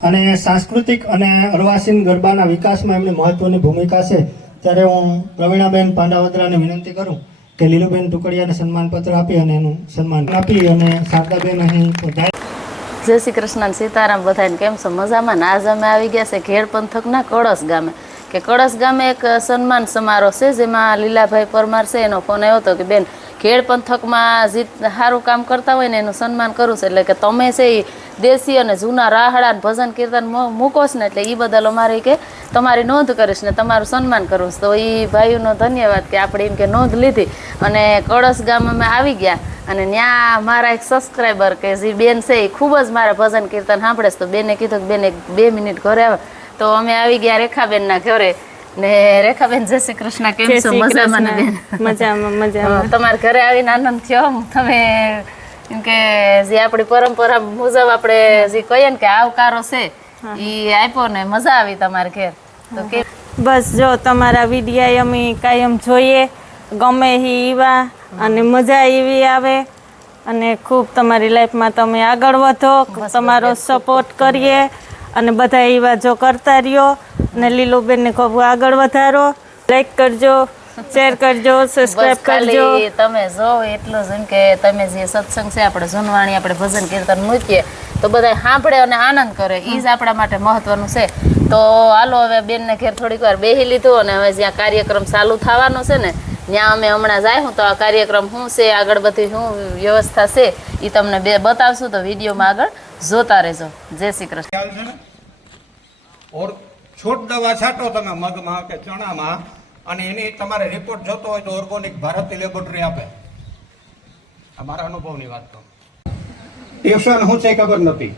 અને સાંસ્કૃતિક અને અર્વાસીન ગરબાના વિકાસમાં એમની મહત્વની ભૂમિકા છે. ત્યારે હું પ્રવીણાબેન પાંડાવદરાને વિનંતી કરું કે લીલુબેન ટુકડિયાને સન્માનપત્ર આપી અને એનું સન્માન આપી અને શારદાબેન અહીં. જય શ્રી કૃષ્ણ સીતારામ, બધાને કેમ છો? મજામાં? આજ અમે આવી ગયા છે ઘેડ પંથકના કળશ ગામે. કે કળશ ગામે એક સન્માન સમારોહ છે, જેમાં લીલાભાઈ પરમાર છે, એનો ફોન આવ્યો હતો કે બેન ઘેડ પંથકમાં જે સારું કામ કરતા હોય ને એનું સન્માન કરું છે. એટલે કે તમે છે એ દેશી અને જૂના રાહડા ભજન કીર્તન મૂકો ને એટલે એ બદલ અમારે કે તમારી નોંધ કરીશ ને તમારું સન્માન કરું તો એ ભાઈઓનો ધન્યવાદ કે આપણે એમ કે નોંધ લીધી અને કળશ ગામ અમે આવી ગયા અને ત્યાં મારા એક સબસ્ક્રાઈબર કે જે બેન છે એ ખૂબ જ મારા ભજન કીર્તન સાંભળે છે. તો બેને કીધું કે બેન બે મિનિટ ઘરે આવે. તો અમે આવી ગયા રેખાબેનના ઘરે. ને રેખાબેન જય શ્રી કૃષ્ણ કેમ છો? મજામાં ને. બેન? મજામાં મજામાં. તમારા ઘરે આવીને આનંદ થયો? તમે એમ કે જે આપણી પરંપરા મુજબ આપણે જે કહીએ ને કે આવકારો છે એ આપ્યો ને મજા આવી તમારે ઘેર. તો કે બસ જો તમારા વિડીયા અમે કાયમ જોઈએ ગમે એવા અને મજા એવી આવે. અને ખૂબ તમારી લાઈફમાં તમે આગળ વધો તમારો સપોર્ટ કરીએ. અને બધા એવા જો કરતા રહ્યો અને લીલુબેનને ખૂબ આગળ વધારો. લાઈક કરજો શેર કરજો સબસ્ક્રાઇબ કરજો. તમે જો એટલું જ એમ કે તમે જે સત્સંગ છે આપણે સુનવાણી આપણે ભજન કીર્તન મૂકીએ તો બધા સાંભળે અને આનંદ કરે. એ જ આપણા માટે મહત્વનું છે. તો હાલો હવે બેનને ઘેર થોડીક વાર બેસી લીધું અને હવે જ્યાં કાર્યક્રમ ચાલુ થવાનો છે ને ત્યાં અમે હમણાં જાય હું તો આ કાર્યક્રમ શું છે આગળ બધી શું વ્યવસ્થા છે એ તમને બે બતાવશું તો વિડીયોમાં આગળ જોતા રહેજો. જય શ્રી કૃષ્ણ. છોડ દવા છાંટો તમે મગમાં કે ચણામાં, અને એની તમારે રિપોર્ટ જોતો હોય તો ઓર્ગોનિક ભારતી લેબોરેટરી આપે. મારા અનુભવની વાત કહું ટ્યુશન શું છે ખબર નથી.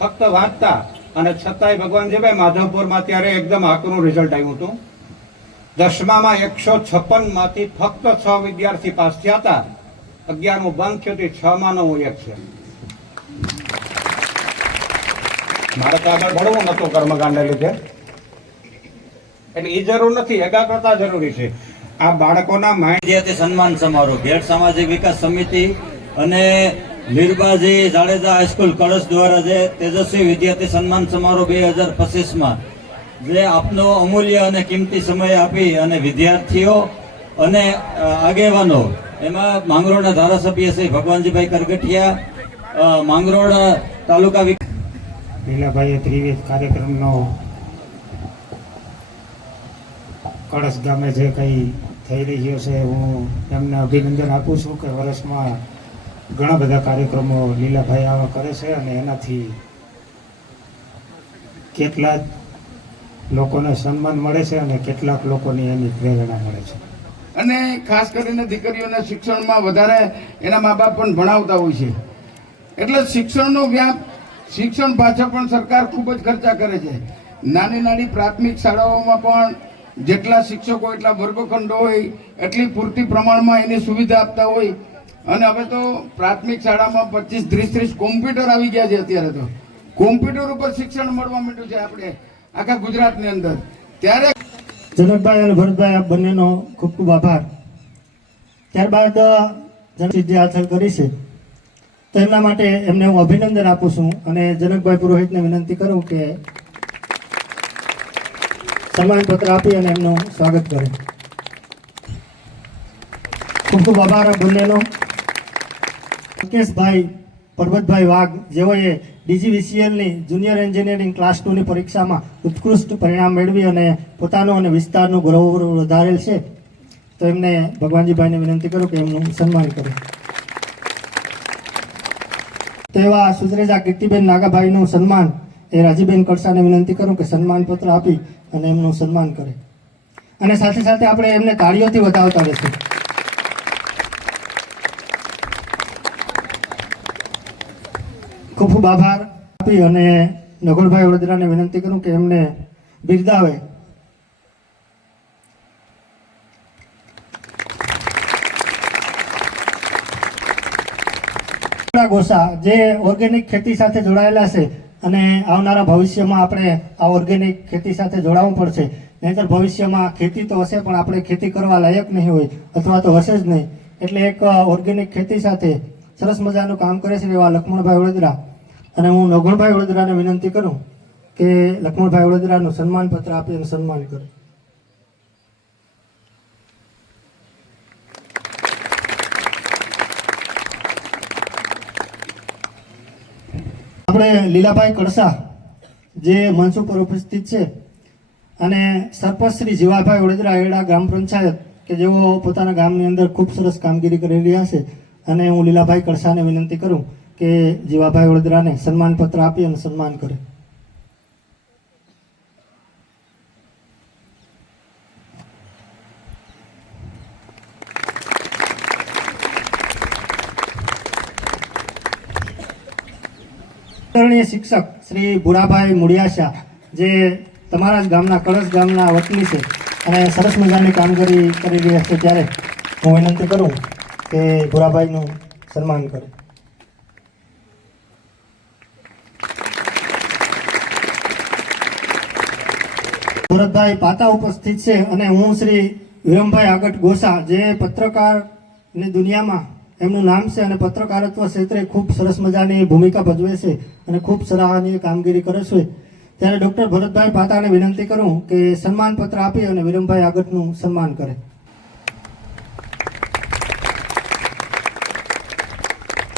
ફક્ત વાંચતા અને છતાંય ભગવાન ભાઈ માધવપુરમાં ત્યારે એકદમ આકરું રિઝલ્ટ આવ્યું હતું. દસમામાં એકસો છપ્પનમાંથી ફક્ત છ વિદ્યાર્થી પાસ થયા હતા. અગિયારમું બંધ થયું હતું છ માં હું એક છે. મારે તો આગળ ભણવું નતું કર્મકાંડને લીધે. એટલે એ જરૂર નથી, એકાગ્રતા જરૂરી છે. આ બાળકોના માઇન્ડ જે સન્માન સમારોહ ભેટ સામાજિક વિકાસ સમિતિ અને નિર્ભાજી જાડેજા હાઈસ્કૂલ કળશ દ્વારા જે તેજસ્વી વિદ્યાર્થી સન્માન સમારોહ બે હજાર પચીસમાં જે આપનો અમૂલ્ય અને કિંમતી સમય આપી અને વિદ્યાર્થીઓ અને આગેવાનો, એમાં માંગરોળના ધારાસભ્ય શ્રી ભગવાનજીભાઈ કરગઠિયા માંગરોળ તાલુકા લીલાભાઈએ ત્રિવિધ કાર્યક્રમનો કળશ ગામે જે કંઈ થઈ રહ્યો છે, હું એમને અભિનંદન આપું છું કે વર્ષમાં ઘણા બધા કાર્યક્રમો લીલાભાઈ આવા કરે છે અને એનાથી કેટલા લોકોને સન્માન મળે છે અને કેટલાક લોકોની એની પ્રેરણા મળે છે. અને ખાસ કરીને દીકરીઓને શિક્ષણમાં વધારે એના મા બાપ પણ ભણાવતા હોય છે. એટલે શિક્ષણનો વ્યાપ શિક્ષણ પાછળ પણ સરકાર ખૂબ જ ખર્ચા કરે છે. નાની નાની પ્રાથમિક શાળાઓમાં પણ જેટલા શિક્ષકો એટલા વર્ગખંડો હોય, એટલી પૂરતી પ્રમાણમાં એની સુવિધા આપતા હોય. અને હવે તો પ્રાથમિક શાળામાં પચીસ, ત્રીસ ત્રીસ કોમ્પ્યુટર આવી ગયા છે અત્યારે તો. કોમ્પ્યુટર ઉપર શિક્ષણ મળવા માંડ્યું છે આપણે, આખા ગુજરાતની અંદર. ત્યારે જનકભાઈ અને ભરતભાઈ, આપ બંનેનો ખૂબ ખૂબ આભાર. ત્યારબાદ જનસિદ્ધિ હાંસલ કરી છે. તો એમના માટે એમને હું અભિનંદન આપું છું અને જનકભાઈ પુરોહિતને વિનંતી કરું કે સન્માનપત્ર આપી અને એમનું સ્વાગત કરે. ખૂબ ખૂબ આભાર બંનેનો. મુકેશભાઈ, પરબતભાઈ વાઘ જેઓએ ડીજીવીસીએલની જુનિયર એન્જિનિયરિંગ ક્લાસ ટુની પરીક્ષામાં ઉત્કૃષ્ટ પરિણામ મેળવી અને પોતાનું અને વિસ્તારનું ગૌરવ વધારેલ છે, તો એમને ભગવાનજીભાઈને વિનંતી કરું કે એમનું સન્માન કરે. તો એવા સુધરેજા કીર્તિબેન નાગાભાઈનું સન્માન એ રાજીબેન કળશાને વિનંતી કરું કે સન્માનપત્ર આપી અને એમનું સન્માન કરે. અને સાથે સાથે આપણે એમને તાળીઓથી વધાવતા રહીશું. ખૂબ ખૂબ આભાર આપી અને નગરભાઈ વડોદરાને વિનંતી કરું કે એમને બિરદાવે ગોસા, જે ઓર્ગેનિક ખેતી સાથે જોડાયેલા છે અને આવનારા ભવિષ્યમાં આપણે આ ઓર્ગેનિક ખેતી સાથે જોડાવવું પડશે. નહીંતર ભવિષ્યમાં ખેતી તો હશે, પણ આપણે ખેતી કરવા લાયક નહીં હોય, અથવા તો હશે જ નહીં. એટલે એક ઓર્ગેનિક ખેતી સાથે સરસ મજાનું કામ કરે છે એવા લક્ષ્મણભાઈ વડોદરા. અને હું નગુણભાઈ વડોદરાને વિનંતી કરું કે લક્ષ્મણભાઈ વડોદરાનું સન્માનપત્ર આપી અને સન્માન કરે. આપણે લીલાભાઈ કડસા જે મંચ ઉપર ઉપસ્થિત છે અને સરપંચ શ્રી જીવાભાઈ વડોદરા એડા ગ્રામ પંચાયત કે જેઓ પોતાના ગામની અંદર ખૂબ સરસ કામગીરી કરી રહ્યા છે અને હું લીલાભાઈ કડસાને વિનંતી કરું કે જીવાભાઈ વડોદરાને સન્માનપત્ર આપી અને સન્માન કરે. આદરણીય શિક્ષક શ્રી ભુરાભાઈ મુળિયાશા જે તમારા જ ગામના કળશ ગામના વતની છે અને સરસ મજાની કામગીરી કરી રહ્યા છે ત્યારે હું વિનંતી કરું કે ભુરાભાઈનું સન્માન કરે. ભરતભાઈ પાતા ઉપસ્થિત છે અને હું શ્રી વિરમભાઈ આગટ ગોસા, જે પત્રકારની દુનિયામાં એમનું નામ છે અને પત્રકારત્વ ક્ષેત્રે ખૂબ સરસ મજાની ભૂમિકા ભજવે છે અને ખૂબ સરાહનીય કામગીરી કરે છે. ત્યારે ડૉક્ટર ભરતભાઈ પાતાને વિનંતી કરું કે સન્માનપત્ર આપી અને વિરમભાઈ આગટનું સન્માન કરે.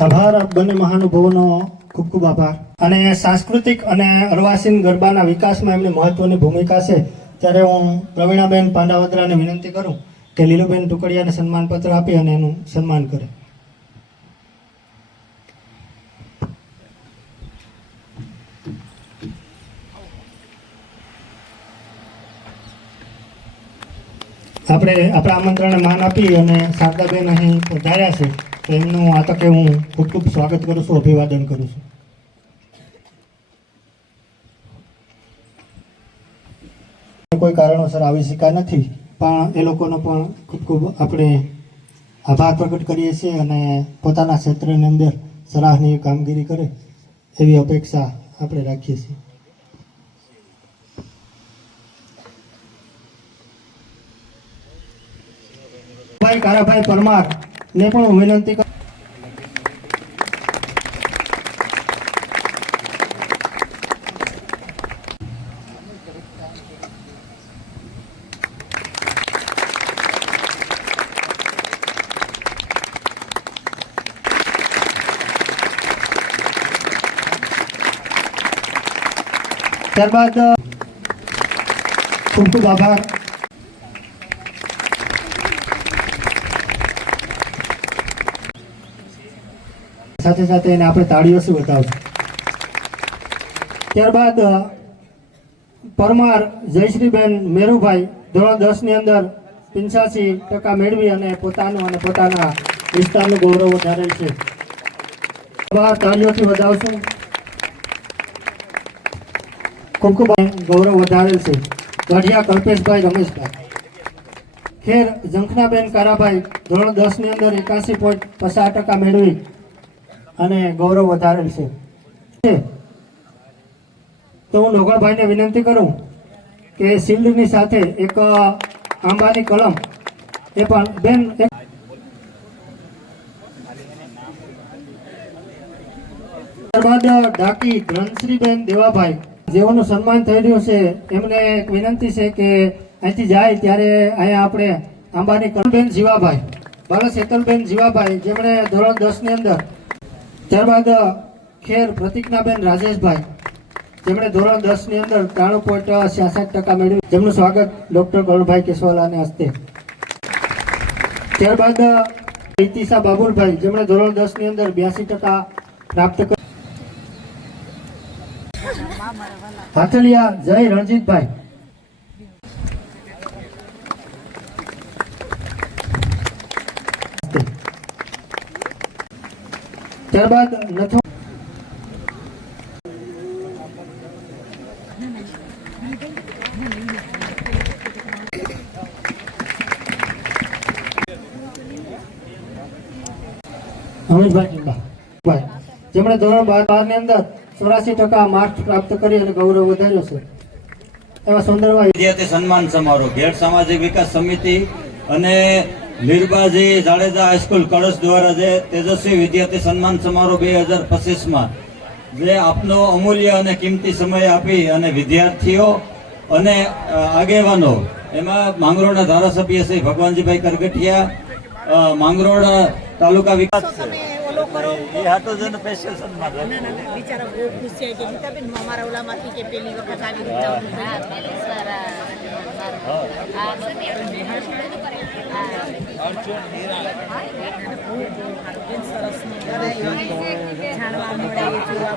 આભાર. બંને મહાનુભાવોનો ખૂબ ખૂબ આભાર. અને સાંસ્કૃતિક અને અર્વાસીન ગરબાના વિકાસમાં એમની મહત્વની ભૂમિકા છે. ત્યારે હું પ્રવીણાબેન પાંડાવદરાને વિનંતી કરું કે લીલુબેન ટુકડિયાને સન્માનપત્ર આપી અને એનું સન્માન કરે. આપણે આપણા આમંત્રણને માન આપી અને શારદાબેન અહીં પધાર્યા છે, તો એમનું આ તકે હું ખૂબ ખૂબ સ્વાગત કરું છું, અભિવાદન કરું છું. કોઈ કારણોસર આવી શક્યા નથી, પણ એ લોકોનો પણ ખૂબ ખૂબ આપણે આભાર પ્રગટ કરીએ છીએ અને પોતાના ક્ષેત્રની અંદર સરાહનીય કામગીરી કરે, એવી અપેક્ષા આપણે રાખીએ છીએ. ભાઈ કારાભાઈ પરમાર ને પણ હું વિનંતી કરું ત્યારબાદ ખૂબ ખૂબ આભાર. સાથે સાથે એને આપણે તાળીઓથી બતાવશું? ત્યારબાદ પરમાર જયશ્રીબેન મેરુભાઈ ધોરણ દસની અંદર પંચ્યાસી ટકા મેળવી અને પોતાનું અને પોતાના વિસ્તારનું ગૌરવ વધારેલ છે. તાળીઓથી વધાવશું. ખૂબ ખૂબ ગૌરવ વધારેલ છે. ગઢિયા કલ્પેશભાઈ રમેશભાઈ. ખેર ઝંખનાબેન કારાભાઈ ધોરણ દસની અંદર એકાસી પોઈન્ટ પચાસ ટકા મેળવી અને ગૌરવ વધારેલ છે. તો હું નોગળભાઈને વિનંતી કરું કે શિલ્ડની સાથે એક આંબાની કલમ, એ પણ બેન ત્યારબાદ ડાકી ધનશ્રીબેન દેવાભાઈ, જેઓનું સન્માન થઈ રહ્યું છે, એમને એક વિનંતી છે કે અહીંથી જાય ત્યારે અહીંયા આપણે આંબાની કલમબેન જીવાભાઈ બાલા શેતલબેન જીવાભાઈ, જેમણે ધોરણ દસની અંદર ત્યારબાદ ખેર પ્રતિજ્ઞાબેન રાજેશભાઈ. જેમણે ધોરણ દસની અંદર ત્રાણું પોઈન્ટ છ્યાસઠ ટકા મેળવ્યું. જેમનું સ્વાગત ડોક્ટર કરુણભાઈ કેશવાલાને હસ્તે. ત્યારબાદ ઇતિશા બાબુલભાઈ, જેમણે ધોરણ દસની અંદર બ્યાસી ટકા પ્રાપ્ત કર્યું હાથલિયા જય રણજીતભાઈ. ત્યારબાદ નથો જેમણે ધોરણ બાર બારની અંદર ચોરાસી ટકા માર્ક્સ પ્રાપ્ત કરી અને ગૌરવ વધાર્યો છે. એવા સુંદરભાઈ વિદ્યાર્થી સન્માન સમારોહ ઘેડ સામાજિક વિકાસ સમિતિ અને લીરબાજી જાડેજા હાઈસ્કૂલ કળશ દ્વારા જે તેજસ્વી વિદ્યાર્થી સન્માન સમારોહ બે હજાર પચીસમાં જે આપનો અમૂલ્ય અને કિંમતી સમય આપી અને વિદ્યાર્થીઓ અને આગેવાનો એમાં માંગરોળના ધારાસભ્ય શ્રી ભગવાનજીભાઈ કરગઠિયા માંગરોળ તાલુકા વિકાસ એ સ્પેશિયલ સન્માન બિચારા બહુ ખુશ છે. જાણવા મળે જોવા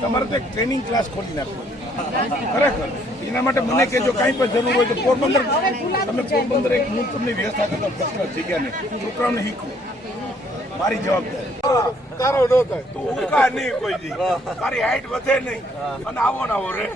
તમારે તો ટ્રેનિંગ ક્લાસ ખોલી નાખો ખરેખર. એના માટે મને કહેજો, કાંઈ પણ જરૂર હોય તો પોરબંદર તમે પોરબંદર એક હું તમને વ્યવસ્થા કરતો ફસલ જગ્યાને છોકરાઓને શીખવું. મારી જવાબદારી. તારો નો થાય. તું ઉકા નહીં કોઈ દી. તારી હાઈટ વધે નહીં. અને આવો ને આવો રે.